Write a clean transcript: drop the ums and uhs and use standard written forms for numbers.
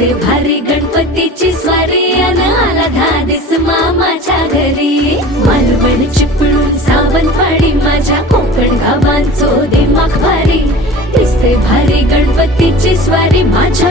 दिसते भारी गणपतीची स्वारी अन आला धादिस मामाच्या घरी. मालवण चिपळूण सावंतवाडी माझ्या कोकण गावांचो दिमाग भारी. दिसते भारी गणपतीची स्वारी माझ्या